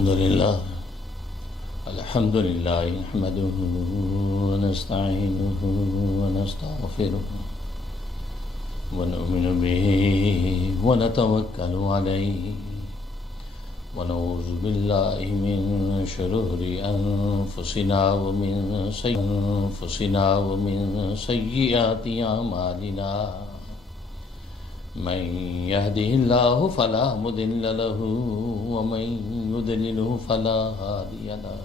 الحمد لله نحمده ونستعينه ونستغفره ونؤمن به ونتوكل عليه ونعوذ بالله من شرور أنفسنا ومن سيئات أعمالنا من يهده الله فلا مضل له ومن يضلل فلا هادي له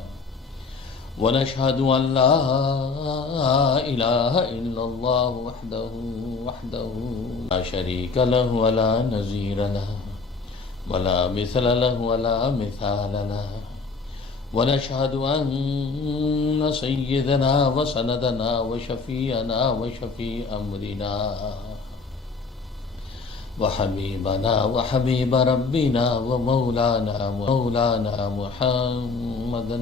ونشهد أن لا إله إلا الله وحده لا شريك له ولا نظير له ولا مثل له ولا مثال له ونشهد أن سيدنا وسندنا وشفيعنا وشفيع أمرنا وحبيبنا وحبيب ربنا ومولانا محمدا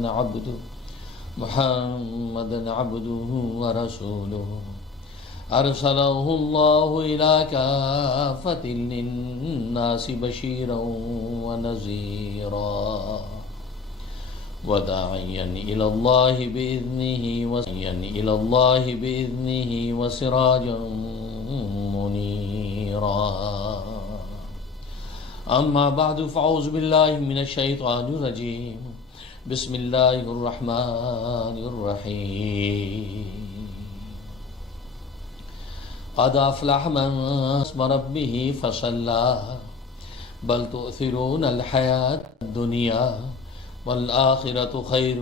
عبده ورسوله أرسله الله إلى كافة للناس بشيرا ونذيرا وداعيا إلى الله بإذنه وسراجا منيرا أما بعد فأعوذ بالله من الشيطان الرجيم بسم الله الرحمن الرحيم قد أفلح من اسم ربه فصلى بل تؤثرون الحياة الدنيا والآخرة خير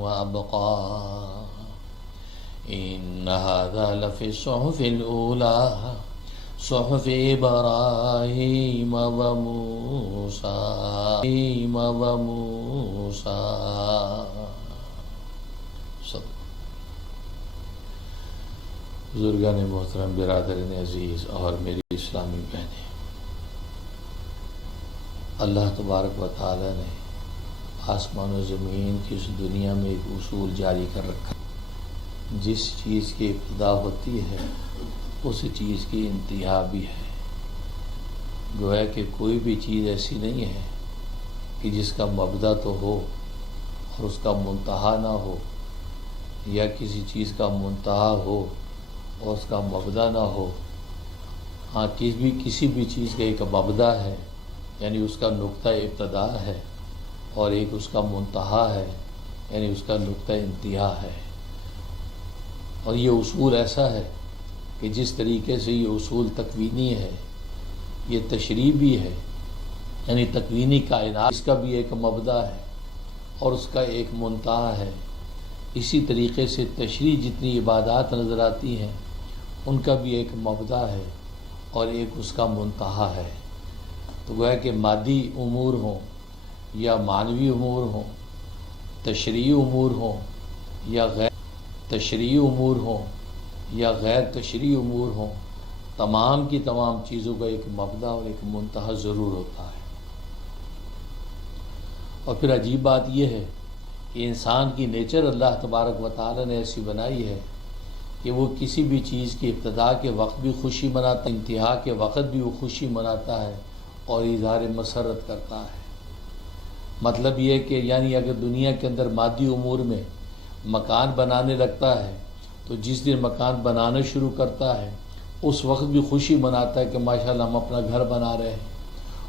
وأبقى إن هذا لفي الصحف الأولى صحف إبراهيم وموسى بزرگان محترم، برادرین عزیز اور میری اسلامی بہنیں، اللہ تبارک و تعالی نے آسمان و زمین کی اس دنیا میں ایک اصول جاری کر رکھا، جس چیز کی ابتدا ہوتی ہے اس چیز کی انتہا بھی ہے۔ گویا کہ کوئی بھی چیز ایسی نہیں ہے کہ جس کا مبدا تو ہو اور اس کا منتہا نہ ہو، یا کسی چیز کا منتہا ہو اور اس کا مبدا نہ ہو۔ ہاں، کسی بھی چیز کا ایک مبدا ہے، یعنی اس کا نقطہ ابتدا ہے، اور ایک اس کا منتہا ہے، یعنی اس کا نقطہ انتہا ہے۔ اور یہ اصول ایسا ہے کہ جس طریقے سے یہ اصول تکوینی ہے، یہ تشریح بھی ہے، یعنی تکوینی کائنات، اس کا بھی ایک مبدا ہے اور اس کا ایک منتہا ہے۔ اسی طریقے سے تشریح جتنی عبادات نظر آتی ہیں ان کا بھی ایک مبدا ہے اور ایک اس کا منتہا ہے۔ تو گویا کہ مادی امور ہوں یا معنوی امور ہوں، تشریعی امور ہوں یا غیر تشریعی امور ہوں یا غیر تشریعی امور ہوں، تمام کی تمام چیزوں کا ایک مبدا اور ایک منتہا ضرور ہوتا ہے۔ اور پھر عجیب بات یہ ہے کہ انسان کی نیچر اللہ تبارک و تعالی نے ایسی بنائی ہے کہ وہ کسی بھی چیز کی ابتدا کے وقت بھی خوشی مناتا ہے، انتہا کے وقت بھی وہ خوشی مناتا ہے اور اظہار مسرت کرتا ہے۔ مطلب یہ کہ یعنی اگر دنیا کے اندر مادی امور میں مکان بنانے لگتا ہے تو جس دن مکان بنانا شروع کرتا ہے اس وقت بھی خوشی مناتا ہے کہ ماشاءاللہ ہم اپنا گھر بنا رہے ہیں،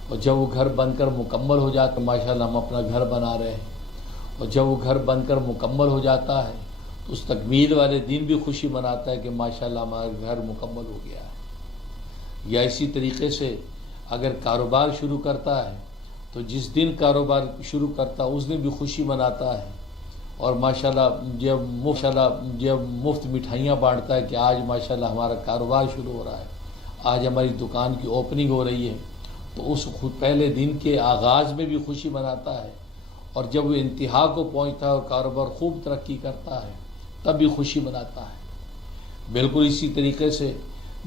اور جب وہ گھر بن کر مکمل ہو جاتا ہے ماشاءاللہ ہم اپنا گھر بنا رہے ہیں، اور جب وہ گھر بن کر مکمل ہو جاتا ہے تو اس تکمیل والے دن بھی خوشی مناتا ہے کہ ماشاءاللہ ہمارا گھر مکمل ہو گیا ہے۔ یا اسی طریقے سے اگر کاروبار شروع کرتا ہے تو جس دن کاروبار شروع کرتا ہے اس دن بھی خوشی مناتا ہے، اور ماشاءاللہ جب مفت مٹھائیاں بانٹتا ہے کہ آج ماشاءاللہ ہمارا کاروبار شروع ہو رہا ہے، آج ہماری دکان کی اوپننگ ہو رہی ہے، تو اس پہلے دن کے آغاز میں بھی خوشی مناتا ہے، اور جب وہ انتہا کو پہنچتا ہے اور کاروبار خوب ترقی کرتا ہے تب بھی خوشی مناتا ہے۔ بالکل اسی طریقے سے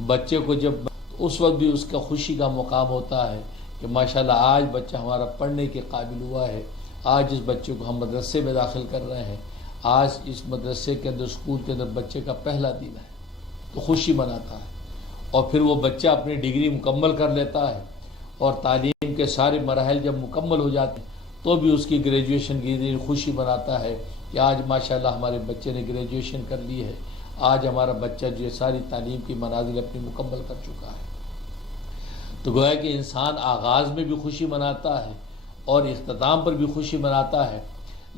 بچے کو جب اس وقت بھی اس کا خوشی کا مقام ہوتا ہے کہ ماشاءاللہ آج بچہ ہمارا پڑھنے کے قابل ہوا ہے، آج اس بچے کو ہم مدرسے میں داخل کر رہے ہیں، آج اس مدرسے کے اندر اسکول کے اندر بچے کا پہلا دن ہے، تو خوشی مناتا ہے۔ اور پھر وہ بچہ اپنی ڈگری مکمل کر لیتا ہے اور تعلیم کے سارے مراحل جب مکمل ہو جاتے ہیں تو تو بھی اس کی گریجویشن کی دن خوشی مناتا ہے کہ آج ماشاءاللہ ہمارے بچے نے گریجویشن کر لی ہے، آج ہمارا بچہ جو ہے ساری تعلیم کی منازل اپنی مکمل کر چکا ہے۔ تو گویا کہ انسان آغاز میں بھی خوشی مناتا ہے اور اختتام پر بھی خوشی مناتا ہے،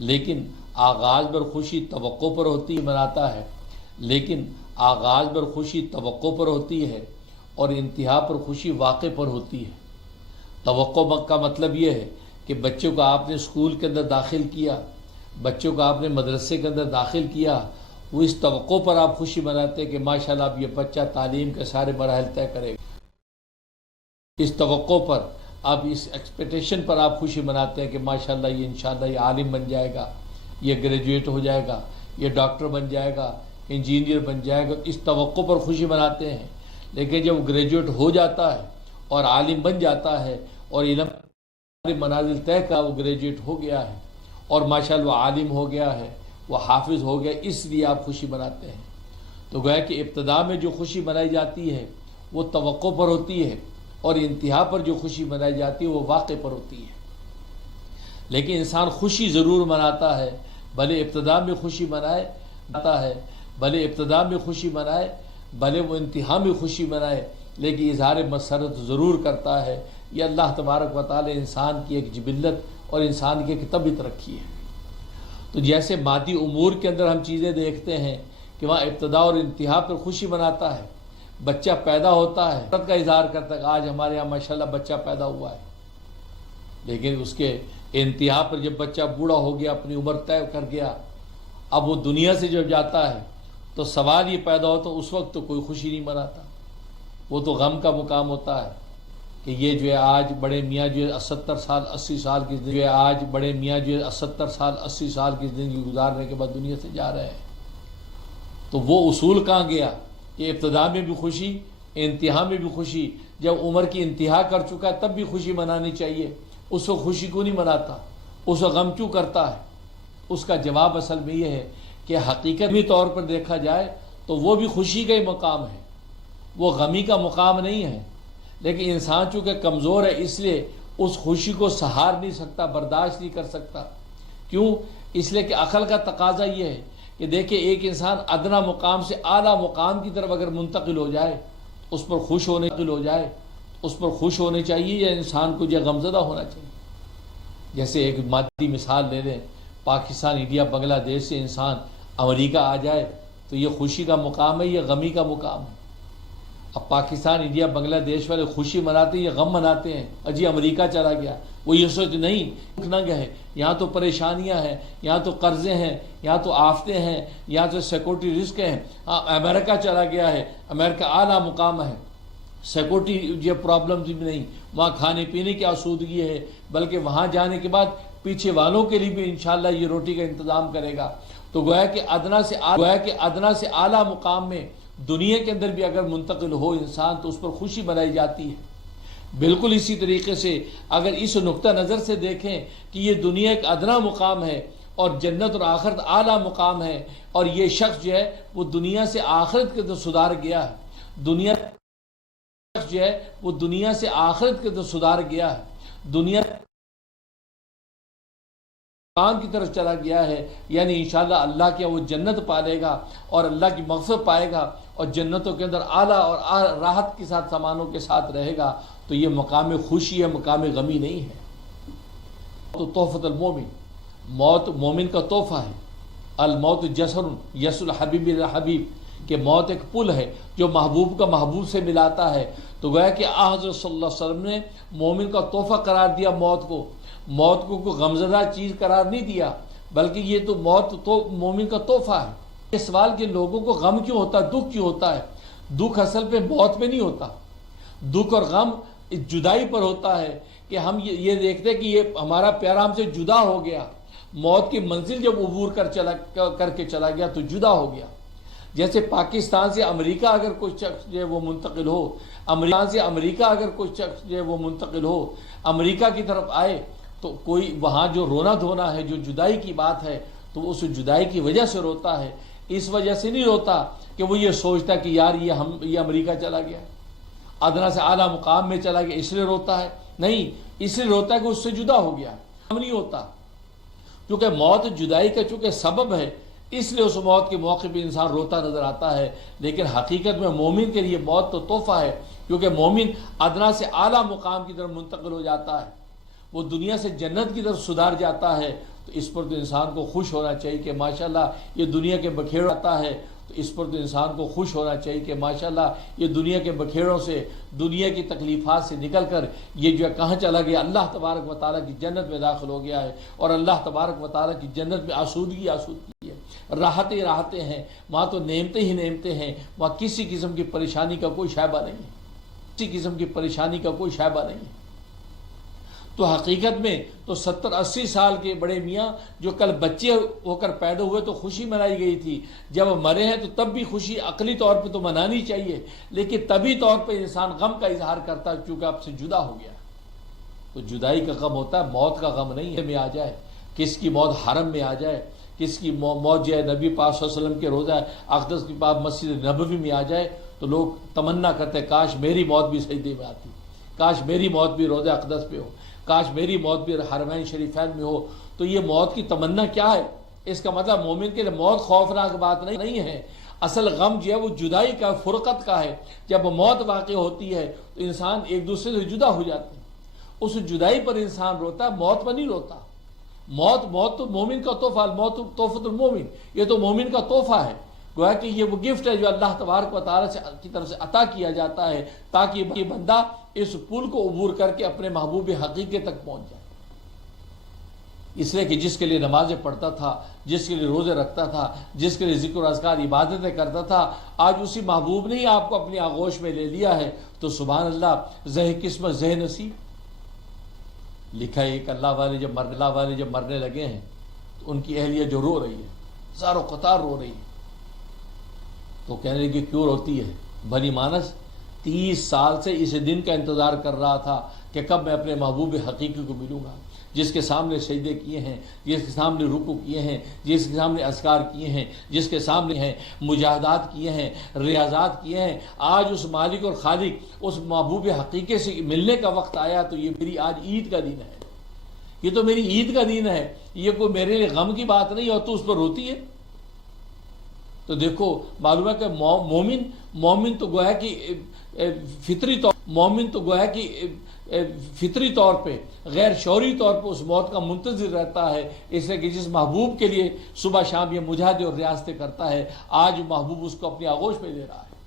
لیکن آغاز پر خوشی توقع پر ہوتی مناتا ہے، لیکن آغاز پر خوشی توقع پر ہوتی ہے اور انتہا پر خوشی واقع پر ہوتی ہے۔ توقع کا مطلب یہ ہے کہ بچوں کو آپ نے اسکول کے اندر داخل کیا، بچوں کو آپ نے مدرسے کے اندر داخل کیا، وہ اس توقع پر آپ خوشی مناتے ہیں کہ ماشاءاللہ اب یہ بچہ تعلیم کے سارے مراحل طے کرے گا، اس توقع پر آپ اس ایکسپیکٹیشن پر آپ خوشی مناتے ہیں کہ ماشاءاللہ یہ انشاءاللہ یہ عالم بن جائے گا، یہ گریجویٹ ہو جائے گا، یہ ڈاکٹر بن جائے گا، انجینئر بن جائے گا، اس توقع پر خوشی مناتے ہیں۔ لیکن جب وہ گریجویٹ ہو جاتا ہے اور عالم بن جاتا ہے اور علم منازل طے کا وہ گریجویٹ ہو گیا ہے اور ماشاءاللہ وہ عالم ہو گیا ہے، وہ حافظ ہو گیا، اس لیے آپ خوشی مناتے ہیں۔ تو گویا کہ ابتدا میں جو خوشی منائی جاتی ہے وہ توقع پر ہوتی ہے اور انتہا پر جو خوشی منائی جاتی ہے وہ واقع پر ہوتی ہے۔ لیکن انسان خوشی ضرور مناتا ہے، بھلے ابتدا میں خوشی منائے، بھلے ابتدا میں خوشی منائے، بھلے وہ انتہا میں خوشی منائے، لیکن اظہار مسرت ضرور کرتا ہے۔ یہ اللہ تبارک و تعالی انسان کی ایک جبلت اور انسان کی ایک طبیعت رکھی ہے۔ تو جیسے مادی امور کے اندر ہم چیزیں دیکھتے ہیں کہ وہاں ابتدا اور انتہا پر خوشی مناتا ہے، بچہ پیدا ہوتا ہے فخر کا اظہار کرتا ہے کہ آج ہمارے یہاں ماشاءاللہ بچہ پیدا ہوا ہے، لیکن اس کے انتہا پر جب بچہ بوڑھا ہو گیا، اپنی عمر طے کر گیا، اب وہ دنیا سے جب جاتا ہے تو سوال یہ پیدا ہوتا ہے، اس وقت تو کوئی خوشی نہیں مناتا، وہ تو غم کا مقام ہوتا ہے کہ یہ جو ہے آج بڑے میاں جو ہے 70 سال 80 سال کی زندگی، جو ہے آج بڑے میاں جو ہے 70 سال 80 سال کی زندگی گزارنے کے بعد دنیا سے جا رہے ہیں۔ تو وہ اصول کہاں گیا کہ ابتدا میں بھی خوشی، انتہا میں بھی خوشی، جب عمر کی انتہا کر چکا ہے تب بھی خوشی منانی چاہیے، اس کو خوشی کیوں نہیں مناتا، اس کو غم کیوں کرتا ہے؟ اس کا جواب اصل میں یہ ہے کہ حقیقتی طور پر دیکھا جائے تو وہ بھی خوشی کا ہی مقام ہے، وہ غمی کا مقام نہیں ہے، لیکن انسان چونکہ کمزور ہے اس لیے اس خوشی کو سہار نہیں سکتا، برداشت نہیں کر سکتا۔ کیوں؟ اس لیے کہ عقل کا تقاضا یہ ہے کہ دیکھیں ایک انسان ادنا مقام سے اعلیٰ مقام کی طرف اگر منتقل ہو جائے، اس پر خوش ہونے چاہیے یا انسان کو جو غمزدہ ہونا چاہیے؟ جیسے ایک مادی مثال لے لیں، پاکستان، انڈیا، بنگلہ دیش سے انسان امریکہ آ جائے تو یہ خوشی کا مقام ہے یا غمی کا مقام ہے؟ اب پاکستان، انڈیا، بنگلہ دیش والے خوشی مناتے ہیں یا غم مناتے ہیں؟ اجی امریکہ چلا گیا، وہ یہ سوچ نہیں ننگ ہے، یہاں تو پریشانیاں ہیں، یہاں تو قرضے ہیں، یہاں تو آفتیں ہیں، یہاں تو سیکورٹی رسک ہیں۔ امریکہ چلا گیا ہے، امریکہ اعلیٰ مقام ہے، سیکورٹی یہ پرابلم بھی نہیں، وہاں کھانے پینے کی آسودگی ہے، بلکہ وہاں جانے کے بعد پیچھے والوں کے لیے بھی انشاءاللہ یہ روٹی کا انتظام کرے گا۔ تو گویا کہ ادنا سے اعلیٰ مقام میں دنیا کے اندر بھی اگر منتقل ہو انسان تو اس پر خوشی منائی جاتی ہے۔ بالکل اسی طریقے سے اگر اس نقطہ نظر سے دیکھیں کہ یہ دنیا ایک ادنا مقام ہے اور جنت اور آخرت اعلیٰ مقام ہے، اور یہ شخص جو ہے وہ دنیا سے آخرت کے اندر سدھار گیا ہے، دنیا سے آخرت کے اندر سدھار گیا ہے، دنیا کام کی طرف چلا گیا ہے، یعنی انشاءاللہ اللہ کے وہ جنت پالے گا اور اللہ کی مغفرت پائے گا اور جنتوں کے اندر اعلیٰ اور راحت کے ساتھ سامانوں کے ساتھ رہے گا۔ تو یہ مقام خوشی ہے، مقام غمی نہیں ہے۔ تو تحفۃ المومن، موت مومن کا تحفہ ہے۔ الموت جسر یس الحبیب الحبیب، کہ موت ایک پل ہے جو محبوب کا محبوب سے ملاتا ہے۔ تو گویا کہ حضرت صلی اللہ علیہ وسلم نے مومن کا تحفہ قرار دیا موت کو کوئی غمزدہ چیز قرار نہیں دیا، بلکہ یہ تو موت تو مومن کا تحفہ ہے۔ یہ سوال کہ لوگوں کو غم کیوں ہوتا ہے، دکھ کیوں ہوتا ہے؟ دکھ اصل پہ موت پہ نہیں ہوتا، دکھ اور غم جدائی پر ہوتا ہے کہ ہم یہ دیکھتے ہیں کہ یہ ہمارا پیارا ہم سے جدا ہو گیا، موت کی منزل جب عبور کر کے چلا گیا تو جدا ہو گیا۔ جیسے پاکستان سے امریکہ اگر کوئی شخص جو ہے وہ منتقل ہو، امریکہ کی طرف آئے تو کوئی وہاں جو رونا دھونا ہے، جو جدائی کی بات ہے، تو وہ اس جدائی کی وجہ سے روتا ہے، اس وجہ سے نہیں روتا کہ وہ یہ سوچتا کہ یار یہ امریکہ چلا گیا، ادنا سے اعلیٰ مقام میں چلا گیا اس لیے روتا ہے، نہیں، اس لیے روتا ہے کہ اس سے جدا ہو گیا۔ نہیں ہوتا، کیونکہ موت جدائی کا چونکہ سبب ہے، اس لیے اس موت کے موقع پہ انسان روتا نظر آتا ہے، لیکن حقیقت میں مومن کے لیے موت تو تحفہ ہے، کیونکہ مومن ادنا سے اعلیٰ مقام کی طرف منتقل ہو جاتا ہے، وہ دنیا سے جنت کی طرف سدھار جاتا ہے۔ تو اس پر تو انسان کو خوش ہونا چاہیے کہ ماشاءاللہ یہ دنیا کے بکھیڑ آتا ہے، تو اس پر تو انسان کو خوش ہونا چاہیے کہ ماشاءاللہ یہ دنیا کے بکھیڑوں سے، دنیا کی تکلیفات سے نکل کر یہ جو ہے کہاں چلا گیا، اللہ تبارک و تعالیٰ کی جنت میں داخل ہو گیا ہے، اور اللہ تبارک و تعالیٰ کی جنت میں آسودگی ہے، راحتیں ہیں، وہاں تو نعمتیں ہی نعمتیں ہیں، وہاں کسی قسم کی پریشانی کا کوئی شائبہ نہیں ہے، کسی قسم کی پریشانی کا کوئی شائبہ نہیں ہے۔ تو حقیقت میں تو 70-80 سال کے بڑے میاں جو کل بچے ہو کر پیدا ہوئے تو خوشی منائی گئی تھی، جب مرے ہیں تو تب بھی خوشی عقلی طور پہ تو منانی چاہیے، لیکن طبی طور پہ انسان غم کا اظہار کرتا ہے چونکہ آپ سے جدا ہو گیا۔ تو جدائی کا غم ہوتا ہے، موت کا غم نہیں ہے۔ میں آ جائے کس کی موت حرم میں آ جائے، کس کی موت جو ہے نبی پاک صلی اللہ علیہ وسلم کے روضہ اقدس کے پاس مسجد نبوی میں آ جائے تو لوگ تمنا کرتے ہیں کاش میری موت بھی سجدے میں آتی، کاش میری موت بھی روضہ اقدس پہ ہو، کاش میری موت بھی حرمین شریفین میں ہو۔ تو یہ موت کی تمنا کیا ہے؟ اس کا مطلب مومن کے لیے موت خوفناک بات نہیں ہے، اصل غم جو ہے وہ جدائی کا، فرقت کا ہے۔ جب موت واقع ہوتی ہے تو انسان ایک دوسرے سے جدا ہو جاتے ہیں، اس جدائی پر انسان روتا ہے، موت پر نہیں روتا۔ موت تو مومن کا تحفہ، الموت تحفۃ المومن، یہ تو مومن کا تحفہ ہے، گویا کہ یہ وہ گفٹ ہے جو اللہ تبارک و تعالیٰ کی طرف سے عطا کیا جاتا ہے تاکہ یہ بندہ اس پل کو عبور کر کے اپنے محبوب حقیقی تک پہنچ جائے۔ اس لیے کہ جس کے لیے نمازیں پڑھتا تھا، جس کے لیے روزے رکھتا تھا، جس کے لیے ذکر و اذکار عبادتیں کرتا تھا، آج اسی محبوب نے ہی آپ کو اپنی آغوش میں لے لیا ہے، تو سبحان اللہ، زہ قسمت زہ نصیب۔ لکھا ہے کہ اللہ والے جب مرنے لگے ہیں تو ان کی اہلیہ جو رو رہی ہے، زارو قطار رو رہی ہے، تو کہنے لگے کیوں روتی ہے؟ بنی مانس 30 سال سے اس دن کا انتظار کر رہا تھا کہ کب میں اپنے محبوب حقیقی کو ملوں گا، جس کے سامنے سجدے کیے ہیں، جس کے سامنے رکوع کیے ہیں، جس کے سامنے اذکار کیے ہیں، جس کے سامنے ہیں مجاہدات کیے ہیں، ریاضات کیے ہیں۔ آج اس مالک اور خالق، اس محبوب حقیقی سے ملنے کا وقت آیا، تو یہ میری آج عید کا دن ہے، یہ تو میری عید کا دن ہے، یہ کوئی میرے لیے غم کی بات نہیں، اور تو اس پر روتی ہے۔ تو دیکھو معلوم ہے کہ مومن تو گویا کہ فطری طور پہ، غیر شعوری طور پہ اس موت کا منتظر رہتا ہے، اس لیے کہ جس محبوب کے لیے صبح شام یہ مجاہدے اور ریاضتیں کرتا ہے، آج محبوب اس کو اپنی آغوش میں لے رہا ہے۔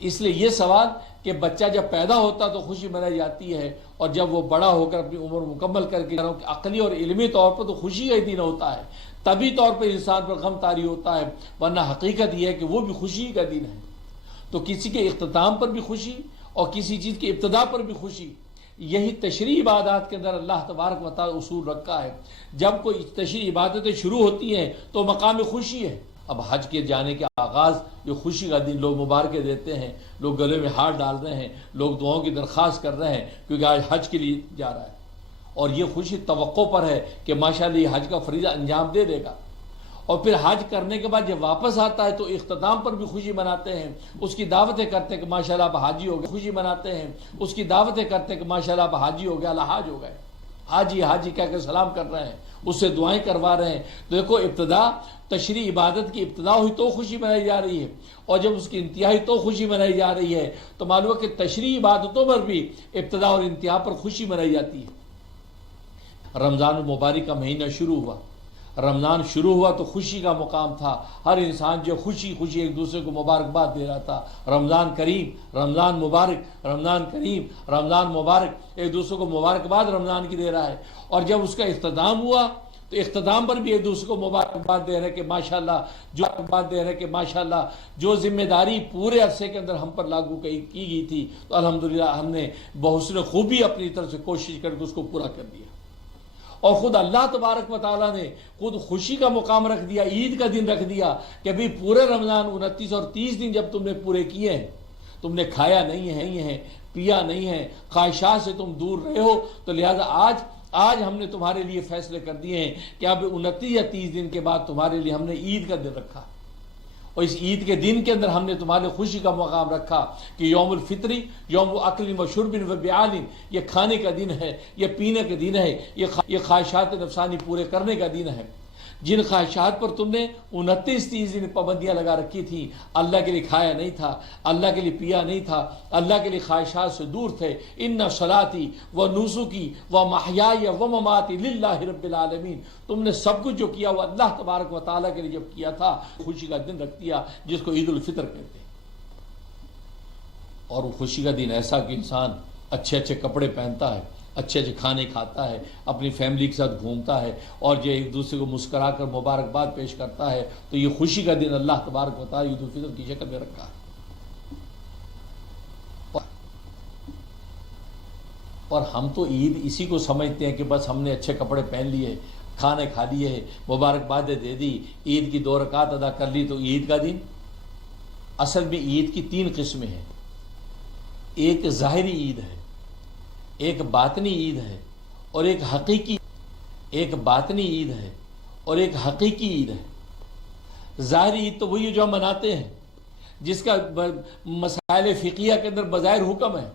اس لیے یہ سوال کہ بچہ جب پیدا ہوتا تو خوشی منائی جاتی ہے، اور جب وہ بڑا ہو کر اپنی عمر مکمل کر کے عقلی اور علمی طور پر تو خوشی کا ہی دن ہوتا ہے، طبی طور پر انسان پر غم طاری ہوتا ہے، ورنہ حقیقت یہ ہے کہ وہ بھی خوشی کا دن ہے۔ تو کسی کے اختتام پر بھی خوشی اور کسی چیز کی ابتدا پر بھی خوشی، یہی تشریعی عبادات کے اندر اللہ تبارک و تعالی اصول رکھا ہے۔ جب کوئی تشریعی عبادتیں شروع ہوتی ہیں تو مقام خوشی ہے۔ اب حج کے جانے کے آغاز جو خوشی کا دن، لوگ مبارکیں دیتے ہیں، لوگ گلے میں ہار ڈال رہے ہیں، لوگ دعاؤں کی درخواست کر رہے ہیں، کیونکہ آج حج کے لیے جا رہا ہے، اور یہ خوشی توقع پر ہے کہ ماشاءاللہ یہ حج کا فریضہ انجام دے دے گا۔ اور پھر حج کرنے کے بعد جب واپس آتا ہے تو اختتام پر بھی خوشی مناتے ہیں، اس کی دعوتیں کرتے ہیں کہ ماشاءاللہ آپ حاجی ہو گئے، خوشی مناتے ہیں، اس کی دعوتیں کرتے ہیں کہ ماشاءاللہ آپ حاجی ہو گئے، الحاج ہو گئے، حاجی کہہ کے سلام کر رہے ہیں، اس سے دعائیں کروا رہے ہیں۔ دیکھو ابتدا تشریعی عبادت کی ابتدا ہوئی تو خوشی منائی جا رہی ہے، اور جب اس کی انتہائی تو خوشی منائی جا رہی ہے، تو معلوم ہے کہ تشریعی عبادتوں پر بھی ابتدا اور انتہا پر خوشی منائی جاتی ہے۔ رمضان المبارک کا مہینہ شروع ہوا، رمضان شروع ہوا تو خوشی کا مقام تھا، ہر انسان جو خوشی ایک دوسرے کو مبارکباد دے رہا تھا، رمضان کریم، رمضان مبارک، رمضان کریم، رمضان مبارک، ایک دوسرے کو مبارکباد رمضان کی دے رہا ہے۔ اور جب اس کا اختتام ہوا تو اختتام پر بھی ایک دوسرے کو مبارکباد دے رہے کہ ماشاءاللہ جو ذمہ داری پورے عرصے کے اندر ہم پر لاگو کی گئی تھی، تو الحمدللہ ہم نے بحسن خوبی اپنی طرف سے کوشش کر کے اس کو پورا کر دیا۔ اور خود اللہ تبارک و تعالیٰ نے خود خوشی کا مقام رکھ دیا، عید کا دن رکھ دیا کہ بھی پورے رمضان 29 اور 30 دن جب تم نے پورے کیے ہیں، تم نے کھایا نہیں ہے، پیا نہیں ہے، خواہشات سے تم دور رہے ہو، تو لہذا آج ہم نے تمہارے لیے فیصلے کر دیے ہیں کہ اب 29 یا 30 دن کے بعد تمہارے لیے ہم نے عید کا دن رکھا، اور اس عید کے دن کے اندر ہم نے تمہارے خوشی کا مقام رکھا کہ یوم الفطری یوم اکل و شرب و بیان، یہ کھانے کا دن ہے، یہ پینے کا دن ہے، یہ خواہشات نفسانی پورے کرنے کا دن ہے۔ جن خواہشات پر تم نے 29-30 دن پابندیاں لگا رکھی تھیں، اللہ کے لیے کھایا نہیں تھا، اللہ کے لیے پیا نہیں تھا، اللہ کے لیے خواہشات سے دور تھے۔ ان صلاتی و نسکی و محیای و مماتی للہ رب العالمین، تم نے سب کچھ جو کیا وہ اللہ تبارک و تعالیٰ کے لیے جب کیا تھا، خوشی کا دن رکھ دیا جس کو عید الفطر کہتے ہیں۔ اور وہ خوشی کا دن ایسا کہ انسان اچھے اچھے کپڑے پہنتا ہے، اچھے اچھے کھانے کھاتا ہے، اپنی فیملی کے ساتھ گھومتا ہے، اور جو ایک دوسرے کو مسکرا کر مبارکباد پیش کرتا ہے، تو یہ خوشی کا دن اللہ تبارک و تعالیٰ عید الفطر کی شکل میں رکھا ہے۔ اور ہم تو عید اسی کو سمجھتے ہیں کہ بس ہم نے اچھے کپڑے پہن لیے، کھانے کھا لیے، مبارکبادیں دے دی، عید کی 2 رکعت ادا کر لی تو عید کا دن۔ اصل میں عید کی 3 قسمیں ہیں، ایک ظاہری عید ہے، ایک باطنی عید ہے، اور ایک باطنی عید ہے اور ایک حقیقی عید ہے۔ ظاہری عید تو وہی ہے جو ہم مناتے ہیں، جس کا مسائل فقہیہ کے اندر بظاہر حکم ہے،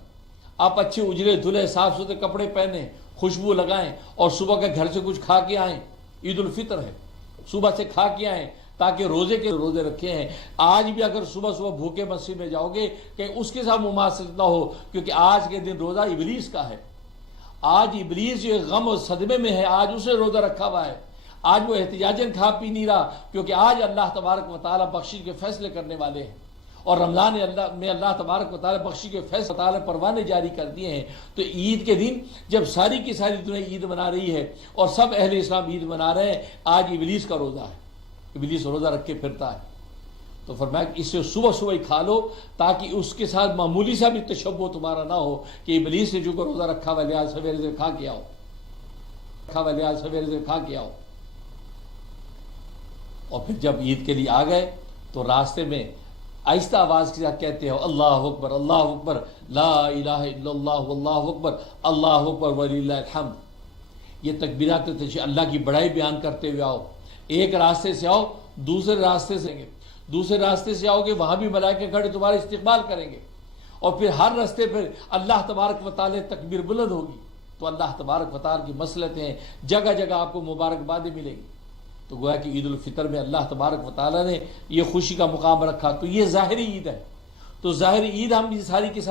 آپ اچھے اجرے دھلے صاف ستھرے کپڑے پہنیں، خوشبو لگائیں، اور صبح کے گھر سے کچھ کھا کے آئیں۔ عید الفطر ہے، صبح سے کھا کے آئیں تاکہ روزے رکھے ہیں۔ آج بھی اگر صبح بھوکے مسجد میں جاؤ گے کہ اس کے ساتھ مماثلت نہ ہو، کیونکہ آج کے دن روزہ ابلیس کا ہے۔ آج ابلیس جو غم اور صدمے میں ہے، آج اسے روزہ رکھا ہوا ہے۔ آج وہ احتجاجاً کھا پی نہیں رہا، کیونکہ آج اللہ تبارک و تعالیٰ بخشش کے فیصلے کرنے والے ہیں، اور رمضان میں اللہ تبارک و تعالیٰ بخشش کے فیصلے تعالیٰ پروانے جاری کر دیے ہیں۔ تو عید کے دن جب ساری کی ساری دنیا عید منا رہی ہے اور سب اہل اسلام عید منا رہے ہیں، آج ابلیس کا روزہ ہے، ابلیس روزہ رکھ کے پھرتا ہے۔ تو فرمایا کہ اسے صبح ہی کھا لو تاکہ اس کے ساتھ معمولی سا بھی تشبہ تمہارا نہ ہو کہ ابلیس نے جو کہ روزہ رکھا ہوا لحاظ سویرے سے کھا کے آؤ۔ اور پھر جب عید کے لیے آ گئے تو راستے میں آہستہ آواز کے ساتھ کہتے ہو اللہ اکبر اللہ اکبر لا الہ الا اللہ واللہ اکبر اللہ اکبر وللہ الحمد۔ یہ تکبیرات تشریح اللہ کی بڑائی بیان کرتے ہوئے آؤ۔ ایک راستے سے آؤ، دوسرے راستے سے آؤ گے، وہاں بھی ملائکے کھڑے تمہارا استقبال کریں گے، اور پھر ہر راستے پر اللہ تبارک و تعالی تکبیر بلند ہوگی، تو اللہ تبارک و تعالی کی مصلحتیں جگہ جگہ آپ کو مبارکبادیں ملیں گی۔ تو گویا کہ عید الفطر میں اللہ تبارک و تعالی نے یہ خوشی کا مقام رکھا۔ تو یہ ظاہری عید ہے، تو ظاہری عید ہم یہ ساری کی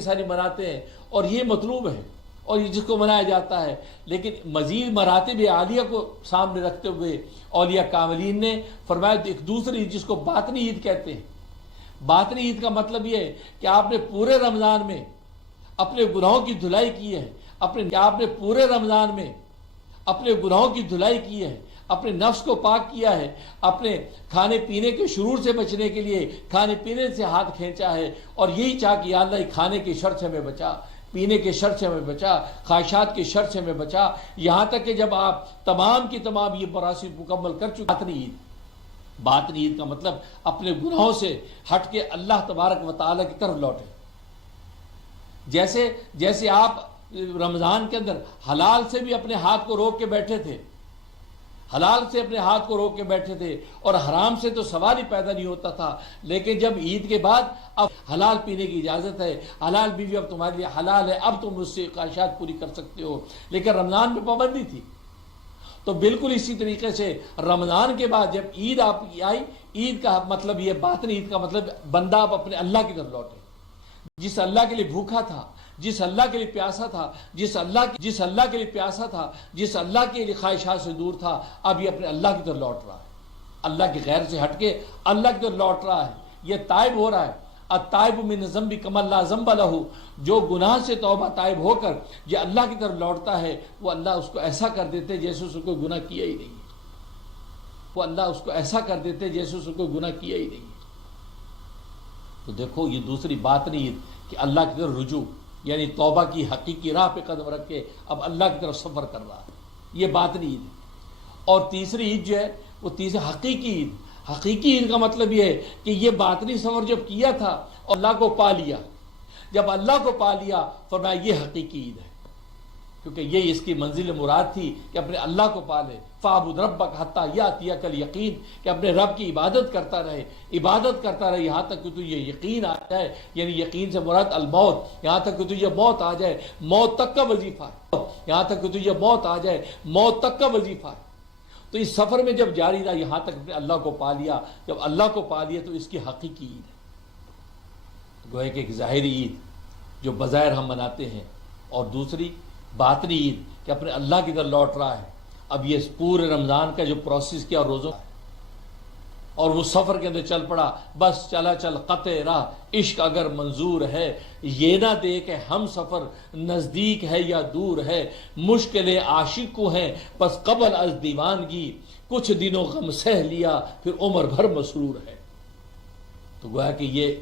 ساری مناتے ہیں، اور یہ مطلوب ہے اور یہ جس کو منایا جاتا ہے۔ لیکن مزید مراتب عالیہ کو سامنے رکھتے ہوئے اولیاء کاملین نے فرمایا ایک دوسری عید جس کو باطنی عید کہتے ہیں۔ باطنی عید کا مطلب یہ ہے کہ آپ نے پورے رمضان میں اپنے گناہوں کی دھلائی کی ہے، اپنے نفس کو پاک کیا ہے، اپنے کھانے پینے کے شرور سے بچنے کے لیے کھانے پینے سے ہاتھ کھینچا ہے، اور یہی چاہ کہ یا اللہ کھانے کے شر سے ہمیں بچا، پینے کے شر سے ہمیں بچا، خواہشات کے شر سے ہمیں بچا، یہاں تک کہ جب آپ تمام کی تمام یہ مراسم مکمل کر چکے۔ باطنی عید کا مطلب اپنے گناہوں سے ہٹ کے اللہ تبارک و تعالیٰ کی طرف لوٹے۔ جیسے آپ رمضان کے اندر حلال سے بھی اپنے ہاتھ کو روک کے بیٹھے تھے، اور حرام سے تو سوال ہی پیدا نہیں ہوتا تھا، لیکن جب عید کے بعد اب حلال پینے کی اجازت ہے، حلال بیوی اب تمہارے لیے حلال ہے، اب تم اس سے خواہشات پوری کر سکتے ہو، لیکن رمضان میں پابندی تھی۔ تو بالکل اسی طریقے سے رمضان کے بعد جب عید آپ کی آئی، عید کا مطلب یہ باطنی عید کا مطلب بندہ اب اپنے اللہ کی طرف لوٹے، جس اللہ کے لیے بھوکا تھا، جس اللہ کے لیے پیاسا تھا، جس اللہ کے لیے خواہشات سے دور تھا، اب یہ اپنے اللہ کی طرف لوٹ رہا ہے، اللہ کی غیر سے ہٹ کے اللہ کی طرف لوٹ رہا ہے، یہ تائب ہو رہا ہے۔ التائب من ذنب کما لا ذنب لہ، جو گناہ سے توبہ تائب ہو کر یہ اللہ کی طرف لوٹتا ہے، وہ اللہ اس کو ایسا کر دیتے جیسے اس نے کوئی گناہ کیا ہی نہیں ہے۔ تو دیکھو یہ دوسری بات نہیں کہ اللہ کی طرف رجوع، یعنی توبہ کی حقیقی راہ پہ قدم رکھ کے اب اللہ کی طرف سفر کر رہا ہے، یہ باطنی عید ہے۔ اور تیسری عید جو ہے وہ حقیقی عید کا مطلب یہ ہے کہ یہ باطنی سفر جب کیا تھا اور اللہ کو پا لیا، جب اللہ کو پا لیا فرمایا یہ حقیقی عید ہے، کیونکہ یہ اس کی منزل مراد تھی کہ اپنے اللہ کو پالے. فَاعْبُدْ رَبَّكَ حَتَّىٰ يَأْتِيَكَ الْيَقِينُ کہ اپنے رب کی عبادت کرتا رہے یہاں تک کہ تجھے یقین آ جائے. یعنی یقین سے مراد الموت، یہاں تک کہ تجھے موت آ جائے. موت تک کا وظیفہ ہے، یہاں تک کہ تجھے موت آ جائے، موت تک کا وظیفہ ہے. تو اس سفر میں جب جاری رہا یہاں تک اپنے اللہ کو پا لیا. جب اللہ کو پا لیا تو اس کی حقیقی عید ہے. گویا کہ ایک ظاہری عید جو بظاہر ہم مناتے ہیں، اور دوسری باطنی عید کہ اپنے اللہ کی طرف لوٹ رہا ہے. اب یہ پورے رمضان کا جو پروسیس کیا روزوں اور وہ سفر کے اندر چل پڑا. بس چلا چل قطع راہ، عشق اگر منظور ہے یہ نہ دے کہ ہم سفر نزدیک ہے یا دور ہے. مشکلیں عاشق کو ہیں پس قبل از دیوانگی، کچھ دنوں غم سہ لیا پھر عمر بھر مسرور ہے. تو گویا کہ یہ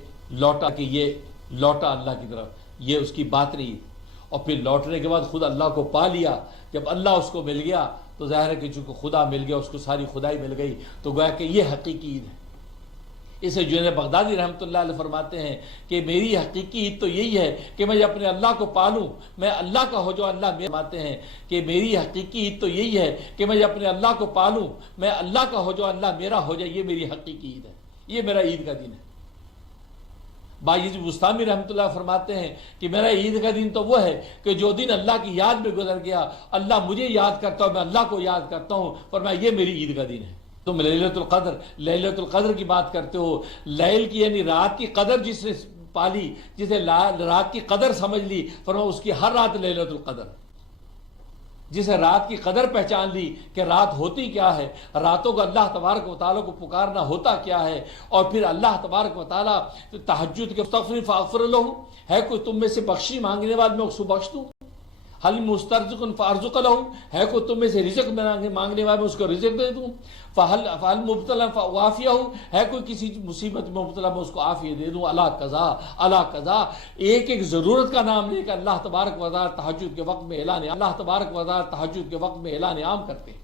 لوٹا اللہ کی طرف، یہ اس کی باطنی عید. اور پھر لوٹنے کے بعد خود اللہ کو پا لیا. جب اللہ اس کو مل گیا تو ظاہر ہے کہ چونکہ خدا مل گیا اس کو ساری خدائی مل گئی. تو گویا کہ یہ حقیقی عید ہے. اسے جنید بغدادی رحمۃ اللہ علیہ فرماتے ہیں کہ میری حقیقی عید تو یہی ہے کہ میں اپنے اللہ کو پالوں، میں اللہ کا ہو جو اللہ میرا. فرماتے ہیں کہ میری حقیقی عید تو یہی ہے کہ میں اپنے اللہ کو پالوں، میں اللہ کا ہو جو اللہ میرا ہو جائے. یہ میری حقیقی عید ہے، یہ میرا عید کا دن ہے. باجی بستامی رحمۃ اللہ فرماتے ہیں کہ میرا عید کا دن تو وہ ہے کہ جو دن اللہ کی یاد میں گزر گیا، اللہ مجھے یاد کرتا ہوں، میں اللہ کو یاد کرتا ہوں. فرمایا یہ میری عید کا دن ہے. تم لیلۃ القدر کی بات کرتے ہو. لیل کی یعنی رات کی قدر جس نے پالی، جسے رات کی قدر سمجھ لی، فرمایا اس کی ہر رات لیلۃ القدر. جسے رات کی قدر پہچان لی کہ رات ہوتی کیا ہے، راتوں کو اللہ تبارک و تعالیٰ کو پکارنا ہوتا کیا ہے. اور پھر اللہ تبارک و تعالیٰ تہجد کے مستغفر فاغفر لہ، ہے کوئی تم میں سے بخشی مانگنے والا میں اس کو بخش دوں. حل مسترزق فارزق لہ، ہے کوئی تم میں سے رزق مانگنے والا میں اس کو رزق دے دوں. فہل مبتلا فوافیہ، ہے کوئی کسی مصیبت میں مبتلا میں اس کو عافیت دے دوں. اللہ قضا. ایک ایک ضرورت کا نام لے کر اللہ تبارک و تعالیٰ تہجد کے وقت میں اعلان عام کرتے ہیں.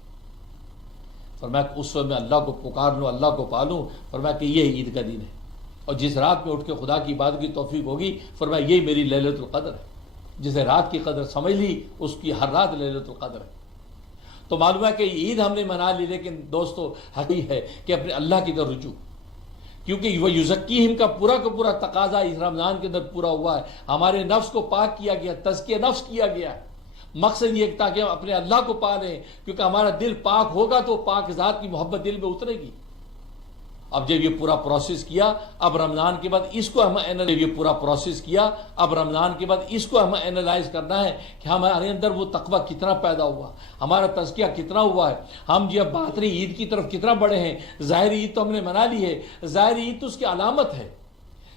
فرمایا کہ اس وقت میں اللہ کو پکار لوں، اللہ کو پالوں. فرمایا کہ یہ عید کا دن ہے. اور جس رات میں اٹھ کے خدا کی عبادت کی توفیق ہوگی، فرمایا یہی میری لیلۃ القدر ہے. جسے رات کی قدر سمجھ لی اس کی ہر رات لیلۃ القدر ہے. تو معلوم ہے کہ عید ہم نے منا لی، لیکن دوستو حقیقت ہے کہ اپنے اللہ کی طرف رجوع، کیونکہ وہ یزکیہم کا پورا تقاضا اس رمضان کے اندر پورا ہوا ہے. ہمارے نفس کو پاک کیا گیا، تزکیہ نفس کیا گیا ہے. مقصد یہ تاکہ ہم اپنے اللہ کو پا لیں، کیونکہ ہمارا دل پاک ہوگا تو پاک ذات کی محبت دل میں اترے گی. اب جب یہ پورا پروسیس کیا، اب رمضان کے بعد اس کو ہم اینالائز کرنا ہے کہ ہمارے اندر وہ تقویٰ کتنا پیدا ہوا، ہمارا تزکیہ کتنا ہوا ہے، ہم جب باطنی عید کی طرف کتنا بڑے ہیں. ظاہری عید تو ہم نے منا لی ہے، ظاہری عید تو اس کی علامت ہے.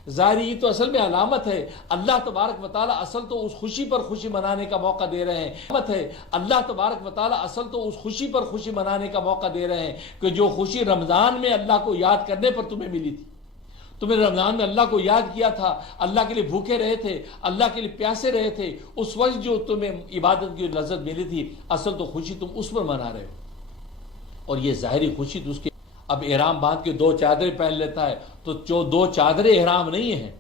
ظاہری عید تو اصل میں علامت ہے. اللہ تبارک و تعالیٰ اصل تو اس خوشی پر خوشی منانے کا موقع دے رہے ہیں. علامت ہے اللہ تبارک و تعالیٰ اصل تو اس خوشی پر خوشی منانے کا موقع دے رہے ہیں کہ جو خوشی رمضان میں اللہ کو یاد کرنے پر تمہیں ملی تھی. تمہیں رمضان میں اللہ کو یاد کیا تھا، اللہ کے لیے بھوکے رہے تھے، اللہ کے لیے پیاسے رہے تھے. اس وقت جو تمہیں عبادت کی لذت ملی تھی، اصل تو خوشی تم اس پر منا رہے ہو. اور یہ ظاہری خوشی تو اس کے اب احرام باندھ کے 2 چادریں پہن لیتا ہے تو جو 2 چادریں احرام نہیں ہیں.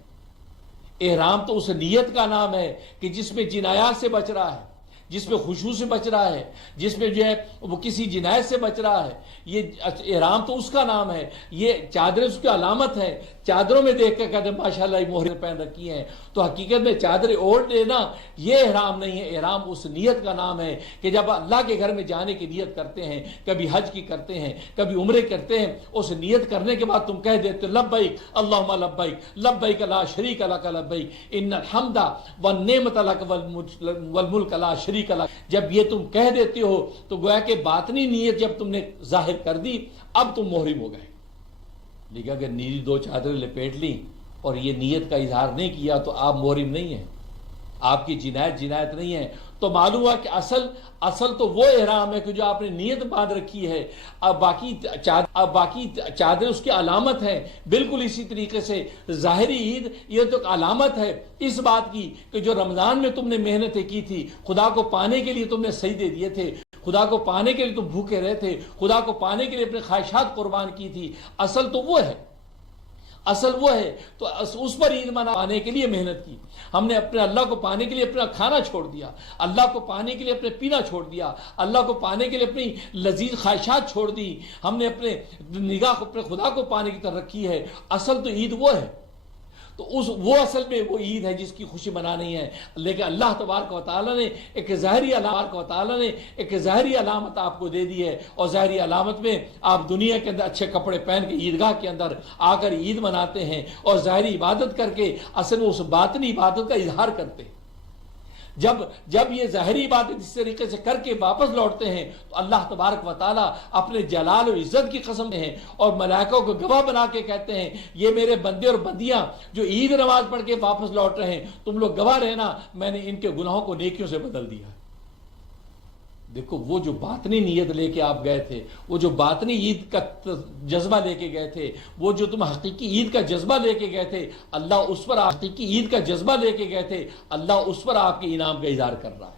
احرام تو اس نیت کا نام ہے کہ جس میں جنایات سے بچ رہا ہے، جس میں خشوع سے بچ رہا ہے، جس میں جو ہے وہ کسی جنایت سے بچ رہا ہے. یہ احرام تو اس کا نام ہے. یہ چادریں اس کی علامت ہے. چادروں میں دیکھ کر کہتے ہیں ماشاءاللہ یہ مہریں پہن رکھی ہیں، تو حقیقت میں چادریں اوڑھ لینا یہ احرام نہیں ہے. احرام اس نیت کا نام ہے کہ جب اللہ کے گھر میں جانے کی نیت کرتے ہیں، کبھی حج کی کرتے ہیں، کبھی عمرے کرتے ہیں، اس نیت کرنے کے بعد تم کہہ دیتے لبیک اللہم لبیک لبیک لا شریک لک لبیک ان الحمد والنعمت لک والملک لا شریک لک. جب یہ تم کہہ دیتے ہو تو گویا کہ باطنی نیت جب تم نے ظاہر کر دی، اب تم محرم ہو گئے. لیکن اگر نیلی 2 چادریں لپیٹ لیں اور یہ نیت کا اظہار نہیں کیا تو آپ محرم نہیں ہیں، آپ کی جنایت نہیں ہے. تو معلوم ہوا کہ اصل تو وہ احرام ہے کہ جو آپ نے نیت باندھ رکھی ہے. اب باقی چادریں اس کی علامت ہیں. بالکل اسی طریقے سے ظاہری عید یہ تو ایک علامت ہے اس بات کی کہ جو رمضان میں تم نے محنتیں کی تھی، خدا کو پانے کے لیے تم نے سجدے دیے تھے، خدا کو پانے کے لیے تم بھوکے رہے تھے، خدا کو پانے کے لیے اپنے خواہشات قربان کی تھی. اصل تو وہ ہے. اصل وہ ہے، تو اس پر عید منانے کے لیے محنت کی. ہم نے اپنے اللہ کو پانے کے لیے اپنا کھانا چھوڑ دیا، اللہ کو پانے کے لیے اپنے پینا چھوڑ دیا، اللہ کو پانے کے لیے اپنی لذیذ خواہشات چھوڑ دی. ہم نے اپنے نگاہ اپنے خدا کو پانے کی طرف رکھی ہے. اصل تو عید وہ ہے. تو وہ اصل میں وہ عید ہے جس کی خوشی منانی ہے. لیکن اللہ تبارک و تعالیٰ نے ایک ظاہری علامت آپ کو دے دی ہے، اور ظاہری علامت میں آپ دنیا کے اندر اچھے کپڑے پہن کے عیدگاہ کے اندر آ کر عید مناتے ہیں، اور ظاہری عبادت کر کے اصل میں اس باطنی عبادت کا اظہار کرتے ہیں. جب یہ ظاہری عبادت اس طریقے سے کر کے واپس لوٹتے ہیں تو اللہ تبارک و تعالیٰ اپنے جلال و عزت کی قسم ہیں اور ملائکوں کو گواہ بنا کے کہتے ہیں، یہ میرے بندے اور بندیاں جو عید نماز پڑھ کے واپس لوٹ رہے ہیں، تم لوگ گواہ رہنا، میں نے ان کے گناہوں کو نیکیوں سے بدل دیا. دیکھو وہ جو باطنی نیت لے کے آپ گئے تھے، وہ جو باطنی عید کا جذبہ لے کے گئے تھے، وہ جو تم حقیقی عید کا جذبہ لے کے گئے تھے، اللہ اس پر حقیقی عید کا جذبہ لے کے گئے تھے، اللہ اس پر آپ کے انعام کا اظہار کر رہا ہے.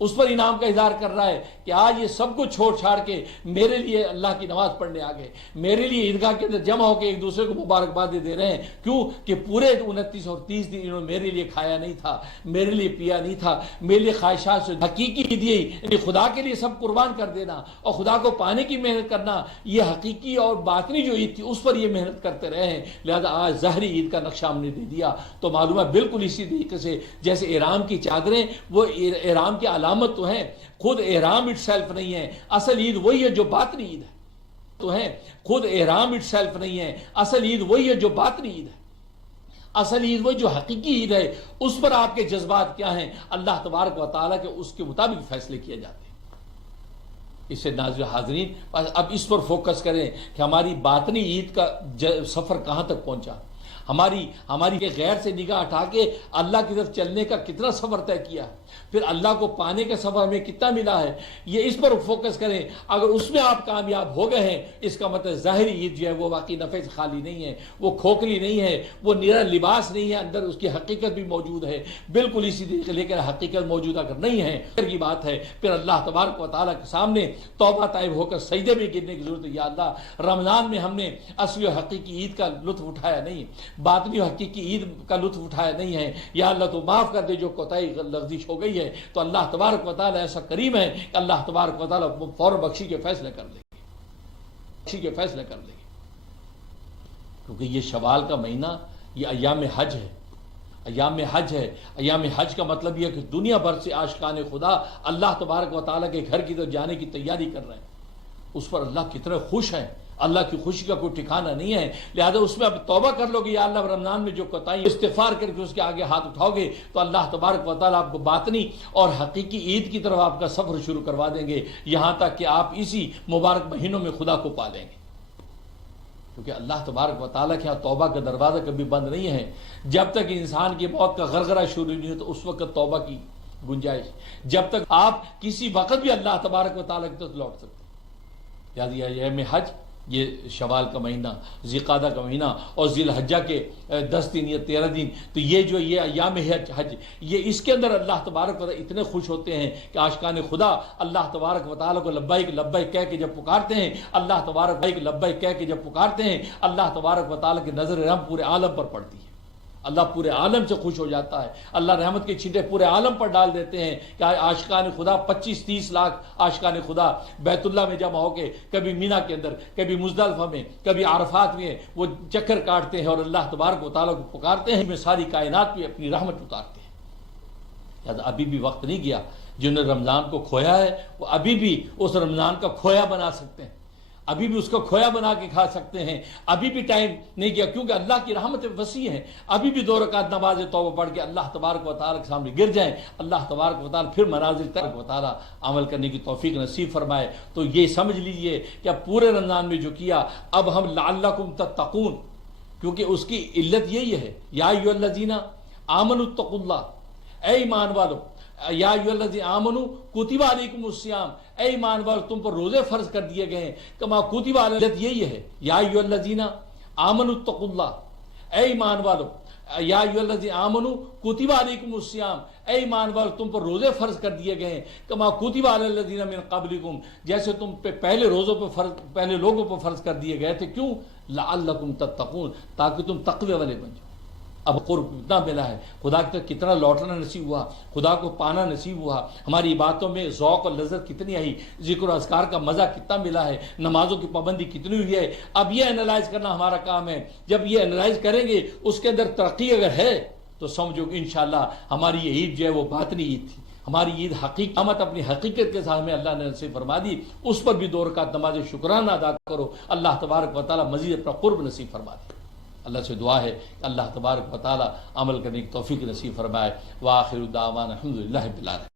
اس پر انعام کا اظہار کر رہا ہے کہ آج یہ سب کچھ چھوڑ چھاڑ کے میرے لیے اللہ کی نماز پڑھنے آ گئے، میرے لیے عیدگاہ کے اندر جمع ہو کے ایک دوسرے کو مبارکبادیں دے رہے ہیں. کیوں کہ پورے 29 اور 30 دن انہوں نے میرے لیے کھایا نہیں تھا، میرے لیے پیا نہیں تھا، میرے لیے خواہشات سے حقیقی عید یعنی خدا کے لیے سب قربان کر دینا اور خدا کو پانے کی محنت کرنا، یہ حقیقی اور باطنی جو عید تھی اس پر یہ محنت کرتے رہے ہیں. لہذا آج ظاہری عید کا نقشہ ہم نے دے دیا. تو معلوم ہے بالکل اسی طریقے سے جیسے احرام کی چادریں وہ احرام کی علامت تو ہیں، خود احرام اٹ سیلف نہیں ہے. اصل عید وہی ہے جو باطنی عید ہے. تو ہے خود احرام اٹ سیلف نہیں ہے، اصل عید وہی ہے جو باطنی عید ہے. اصل عید وہی جو حقیقی عید ہے. اس پر آپ کے جذبات کیا ہیں، اللہ تبارک و تعالیٰ کے اس کے مطابق فیصلے کیے جاتے ہیں. اس سے ناظرین حاضرین اب اس پر فوکس کریں کہ ہماری باطنی عید کا سفر کہاں تک پہنچا، ہماری غیر سے نگاہ ہٹا کے اللہ کی طرف چلنے کا کتنا سفر طے کیا، پھر اللہ کو پانے کا سفر ہمیں کتنا ملا ہے. یہ اس پر فوکس کریں. اگر اس میں آپ کامیاب ہو گئے ہیں، اس کا مطلب ظاہری عید جو ہے وہ واقعی نفع سے خالی نہیں ہے، وہ کھوکھلی نہیں ہے، وہ نرا لباس نہیں ہے، اندر اس کی حقیقت بھی موجود ہے. بالکل اسی طریقے لیکن حقیقت موجود اگر نہیں ہے پھر کی بات ہے، پھر اللہ تبارک و تعالیٰ کے سامنے توبہ طائب ہو کر سجدے میں گرنے کی ضرورت ہے. یا اللہ رمضان میں ہم نے اصلی و حقیقی عید کا لطف اٹھایا نہیں، باطنی و حقیقی عید کا لطف اٹھایا نہیں ہے. یا اللہ تو معاف کر دے جو کوتاہی لغزش ہو گئی ہے. تو اللہ تبارک و تعالیٰ ایسا کریم ہے کہ اللہ تبارک و تعالیٰ فوراً بخشی کے فیصلے کر لیں گے. کیونکہ یہ شوال کا مہینہ یہ ایام حج ہے. ایام حج کا مطلب یہ ہے کہ دنیا بھر سے عاشقان خدا اللہ تبارک و تعالیٰ کے گھر کی طرف جانے کی تیاری کر رہے ہیں. اس پر اللہ کتنے خوش ہیں، اللہ کی خوشی کا کوئی ٹھکانہ نہیں ہے. لہذا اس میں اب توبہ کر لو گے، یا اللہ رمضان میں جو کوتاہی استغفار کر کے اس کے آگے ہاتھ اٹھاؤ گے تو اللہ تبارک و تعالیٰ آپ کو باطنی اور حقیقی عید کی طرف آپ کا سفر شروع کروا دیں گے، یہاں تک کہ آپ اسی مبارک مہینوں میں خدا کو پا لیں گے. کیونکہ اللہ تبارک و تعالیٰ کے یہاں توبہ کا دروازہ کبھی بند نہیں ہے. جب تک انسان کی موت کا غرغرہ شروع نہیں ہو تو اس وقت توبہ کی گنجائش، جب تک آپ کسی وقت بھی اللہ تبارک و تعالیٰ کی طرف لوٹ سکتے. یاد ایام حج یہ شوال کا مہینہ، ذیقعدہ کا مہینہ اور ذی الحجہ کے 10 دن یا 13 دن، تو یہ ایام حج یہ اس کے اندر اللہ تبارک و تعالیٰ اتنے خوش ہوتے ہیں کہ عاشقان خدا اللہ تبارک و تعالیٰ کو لبیک لبیک کہہ کے جب پکارتے ہیں، اللہ تبارک لبیک کہہ کے جب پکارتے ہیں، اللہ تبارک و تعالیٰ کی نظر رحم پورے عالم پر پڑتی ہے. اللہ پورے عالم سے خوش ہو جاتا ہے. اللہ رحمت کے چھینٹے پورے عالم پر ڈال دیتے ہیں کہ عاشقان خدا 25-30 لاکھ عاشقان خدا بیت اللہ میں جمع ہو کے کبھی مینا کے اندر، کبھی مزدلفہ میں، کبھی عرفات میں وہ چکر کاٹتے ہیں اور اللہ تبارک و تعالیٰ کو پکارتے ہیں. میں ساری کائنات بھی اپنی رحمت اتارتے ہیں. ابھی بھی وقت نہیں گیا. جنہوں نے رمضان کو کھویا ہے وہ ابھی بھی اس رمضان کا کھویا بنا سکتے ہیں، ابھی بھی اس کو کھویا بنا کے کھا سکتے ہیں. ابھی بھی ٹائم نہیں گیا کیونکہ اللہ کی رحمت وسیع ہے. ابھی بھی 2 رکعت نماز توبہ پڑھ کے اللہ تبارک و تعالیٰ کے سامنے گر جائیں. اللہ تبارک و تعالیٰ پھر منازل تبارک و تعالیٰ عمل کرنے کی توفیق نصیب فرمائے. تو یہ سمجھ لیجئے کہ اب پورے رمضان میں جو کیا، اب ہم لعلکم تتقون، کیونکہ اس کی علت یہی ہے، یا ایھا الذین آمنوا اتقوا اللہ، اے ایمان والو، یا ایھا الذین آمنوا کتب علیکم الصیام، اے ایمان والو تم پر روزے فرض کر دیے گئے ہیں کما کتب علی. یہی ہے یا ایھا الذین آمنوا اتقوا اللہ، اے ایمان والو یا ایھا الذین آمنوا کتب علیکم الصیام، اے ایمان والو تم پر روزے فرض کر دیے گئے ہیں، کما کتب علی الذین من قبلکم، جیسے تم پہ پہلے روزوں پہ پہلے لوگوں پہ فرض کر دیے گئے تھے، کیوں؟ لعلکم تتقون، تاکہ تم تقوی والے بن جاؤ۔ اب قرب کتنا ملا ہے، خدا کی طرف کتنا لوٹنا نصیب ہوا، خدا کو پانا نصیب ہوا، ہماری باتوں میں ذوق اور لذت کتنی آئی، ذکر و اذکار کا مزہ کتنا ملا ہے، نمازوں کی پابندی کتنی ہوئی ہے۔ اب یہ انالائز کرنا ہمارا کام ہے۔ جب یہ انالائز کریں گے، اس کے اندر ترقی اگر ہے تو سمجھو کہ انشاءاللہ ہماری یہ عید جو ہے وہ باطنی عید تھی، ہماری عید قیامت اپنی حقیقت کے ساتھ ہمیں اللہ نے نصیب فرما دی۔ اس پر بھی 2 رکعت نماز شکرانہ ادا کرو، اللہ تبارک و تعالیٰ مزید اپنا قرب نصیب فرما دے۔ اللہ سے دعا ہے کہ اللہ تبارک و تعالیٰ عمل کرنے کی توفیق نصیب فرمائے۔ وآخر دعوانا الحمدللہ رب العالمین۔